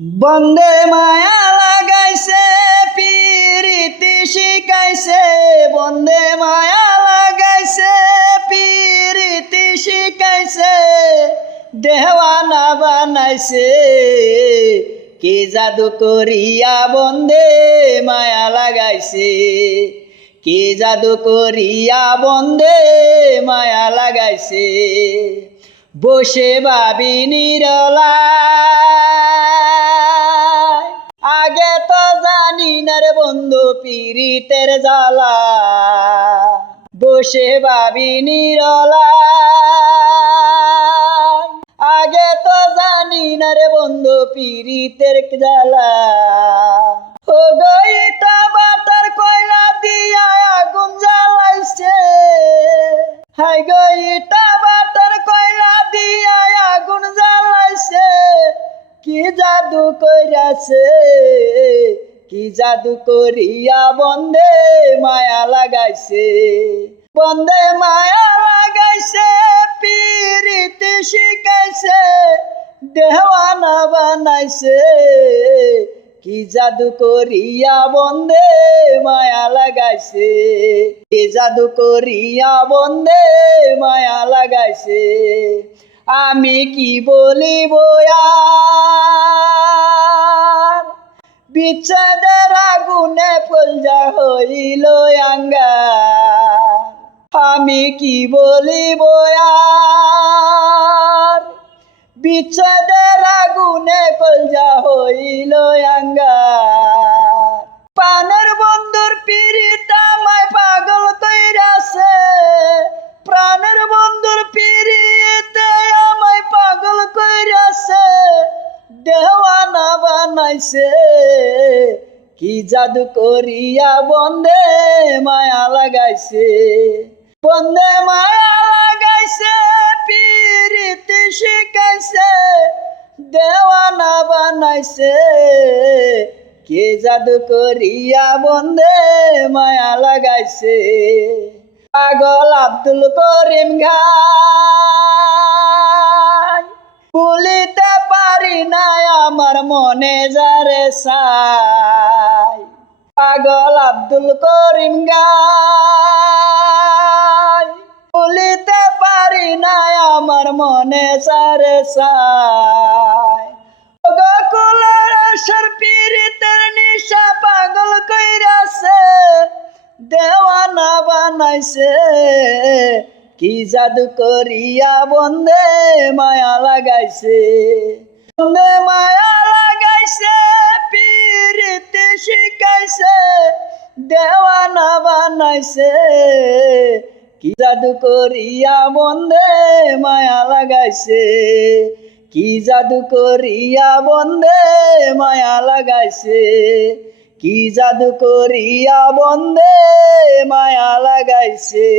বন্দে মায়া লাগাইছে পিরিতি শিখাইছে, বন্দে মায়া লাগাইছে পিরিতি শিখাইছে, দেওয়ানা বানাইছে কি জাদু করিয়া বন্দে মায়া লাগাইছে, কি জাদু করিয়া বন্দে মায়া লাগাইছে। বসে ভাবি নিরলা আগে তো জানি না রে বন্ধু পীড়িতের জ্বালা, বসে ভাবি নিরলা আগে তো জানি না রে বন্ধু পীড়িতের জ্বালা। ও গো ইটা বাটার কয়লা দিয়া আগুন জ্বালাইছে, হাই গো ইটা বাটার কয়লা দিয়া আগুন জ্বালাইছে, কি জাদু করিয়াছে, কি জাদু করিয়া বন্দে মায়া লাগাইছে, বন্দে মায়া লাগাইছে পিরিতি শিখাইছে, দেওয়ানা বানাইছে কি জাদু করিয়া বন্দে মায়া লাগাইছে, কি জাদু করিয়া বন্দে মায়া লাগাইছে। আমি কি বলিব আর বিচ্ছেদের আগুনে ফুলজা হইল আঙ্গার, আমি কি বলিব আর বিচ্ছেদের আগুনে ফুলজা হইল আঙ্গার। প্রাণের বন্ধুর পীড়িত আমায় পাগল কইরাছে, প্রাণের বন্ধুর পীড়িত আমায় পাগল কইরাছে, দেওয়ানা বানাইছে কি জাদু করিয়া বন্দে মায়া লাগাইছে, বন্দে মায়া লাগাইছে পীড়িতি শিখাইছে, দেওয়ানা বানাইছে কি জাদু করিয়া বন্দে মায়া লাগাইছে। পাগল আব্দুল করিম গায় ভুলিতে পারি না আমার মনে যারে চাই, পাগল আব্দুল করিম গায় ভুলিতে পারি না আমার মনে যারে চাই। গোকুলের আশার পীড়িতের নিশা পাগল কইরাছে, দেওয়ানা বানাইছে কি জাদু করিয়া বন্দে মায়া লাগাইছে, বন্দে মায়া লাগাইছে পীড়িতি শিখাইছে, দেওয়ানা বানাইছে কি জাদু করিয়া বন্দে মায়া লাগাইছে, কি জাদু করিয়া বন্দে মায়া লাগাইছে, কি জাদু করিয়া বন্দে মায়া লাগাইছে।